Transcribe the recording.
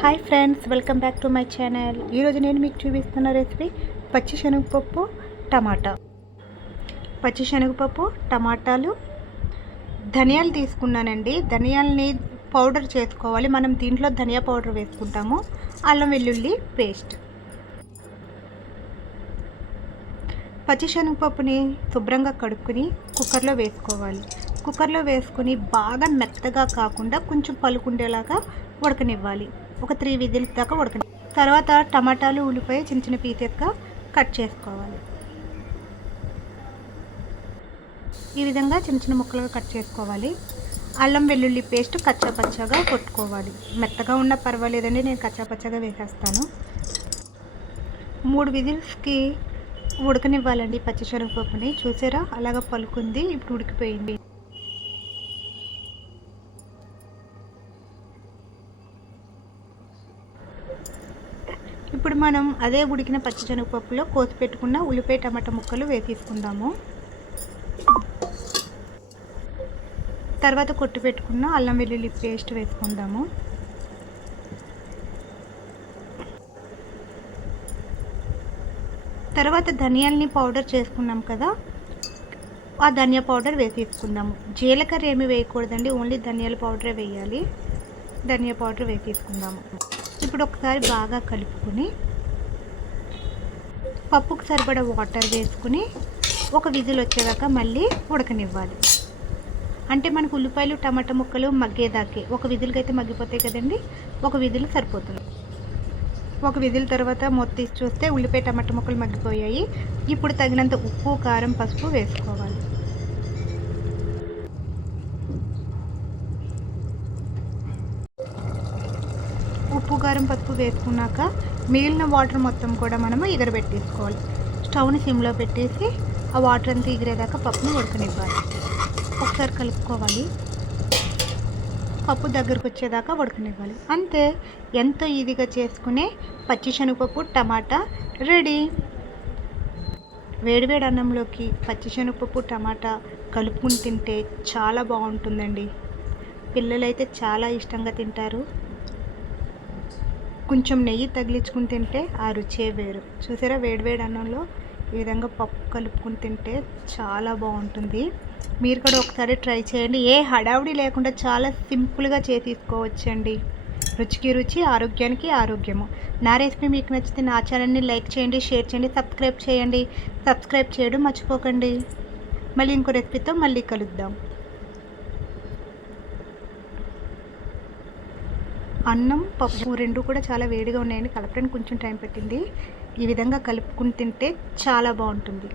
Hi friends, welcome back to my channel. ఈరోజు నేను మీకు చూపిస్తున్న రెసిపీ పచ్చిశనగపప్పు టమాటా. పచ్చిశనగపప్పు టమాటాలు, ధనియాలు తీసుకున్నానండి. ధనియాలని పౌడర్ చేసుకోవాలి. మనం దీంట్లో ధనియా పౌడర్ వేసుకుంటాము. అల్లం వెల్లుల్లి పేస్ట్. పచ్చిశనగపప్పుని శుభ్రంగా కడుక్కుని కుక్కర్లో వేసుకోవాలి. కుక్కర్లో వేసుకుని బాగా మెత్తగా కాకుండా కొంచెం పలుకుండేలాగా ఉడకనివ్వాలి. ఒక 3 విజిల్స్ దాకా ఉడకని తర్వాత టమాటాలు, ఉల్లిపాయ చిన్న చిన్న పీసెస్గా కట్ చేసుకోవాలి. ఈ విధంగా చిన్న చిన్న ముక్కలుగా కట్ చేసుకోవాలి. అల్లం వెల్లుల్లి పేస్ట్ కచ్చాపచ్చాగా కొట్టుకోవాలి. మెత్తగా ఉన్నా పర్వాలేదండి, నేను కచ్చాపచ్చాగా వేసేస్తాను. 3 విజిల్స్కి ఉడకనివ్వాలండి పచ్చిశనగపప్పుని. చూసారా, అలాగా పలుకుంది. ఇప్పుడు ఉడికిపోయింది. ఇప్పుడు మనం అదే ఉడికిన పచ్చిశనగపప్పులో కోసి పెట్టుకున్న ఉల్లిపాయ టమాటా ముక్కలు వేసేసుకుందాము. తర్వాత కొట్టి పెట్టుకున్న అల్లం వెల్లుల్లి పేస్ట్ వేసుకుందాము. తర్వాత ధనియాలని పౌడర్ చేసుకున్నాం కదా, ఆ ధనియా పౌడర్ వేసేసుకుందాము. జీలకర్ర ఏమి వేయకూడదండి, ఓన్లీ ధనియాల పౌడరే వేయాలి. ధనియా పౌడర్ వేసేసుకుందాము. ఇప్పుడు ఒకసారి బాగా కలుపుకొని పప్పుకు సరిపడా వాటర్ వేసుకుని ఒక విజిల్ వచ్చేదాకా మళ్ళీ ఉడకనివ్వాలి. అంటే మనకు ఉల్లిపాయలు టమాటా ముక్కలు మగ్గేదాకే. ఒక విజిల్కి అయితే మగ్గిపోతాయి కదండి, ఒక విజిల్ సరిపోతుంది. ఒక విజిల్ తర్వాత మూత తీసి చూస్తే ఉల్లిపాయ టమాటా ముక్కలు మగ్గిపోయాయి. ఇప్పుడు తగినంత ఉప్పు, కారం, పసుపు వేసుకోవాలి. ఉప్పు, కారం, పసుపు వేసుకున్నాక మిగిలిన వాటర్ మొత్తం కూడా మనము ఎగరబెట్టేసుకోవాలి. స్టవ్ని సిమ్లో పెట్టేసి ఆ వాటర్ అంతా ఎగిరేదాకా పప్పును ఉడకనివ్వాలి. ఒకసారి కలుపుకోవాలి. పప్పు దగ్గరకు వచ్చేదాకా ఉడకనివ్వాలి. అంతే, ఎంతో ఈజీగా చేసుకునే పచ్చిశనగపప్పు టమాటా రెడీ. వేడివేడి అన్నంలోకి పచ్చిశనగపప్పు టమాటా కలుపుకుని తింటే చాలా బాగుంటుందండి. పిల్లలైతే చాలా ఇష్టంగా తింటారు. కొంచెం నెయ్యి తగిలించుకుని తింటే ఆ రుచే వేరు. చూసారా, వేడివేడి అన్నంలో ఈ విధంగా పప్పు కలుపుకుని తింటే చాలా బాగుంటుంది. మీరు కూడా ఒకసారి ట్రై చేయండి. ఏ హడావుడి లేకుండా చాలా సింపుల్గా చేసేసుకోవచ్చండి. రుచికి రుచి, ఆరోగ్యానికి ఆరోగ్యము. నా రెసిపీ మీకు నచ్చితే నా ఛానల్ని లైక్ చేయండి, షేర్ చేయండి, సబ్స్క్రైబ్ చేయండి. సబ్స్క్రైబ్ చేయడం మర్చిపోకండి. మళ్ళీ ఇంకో రెసిపీతో మళ్ళీ కలుద్దాం. అన్నం, పప్పు రెండు కూడా చాలా వేడిగా ఉన్నాయండి. కలపడానికి కొంచెం టైం పట్టింది. ఈ విధంగా కలుపుకుని తింటే చాలా బాగుంటుంది.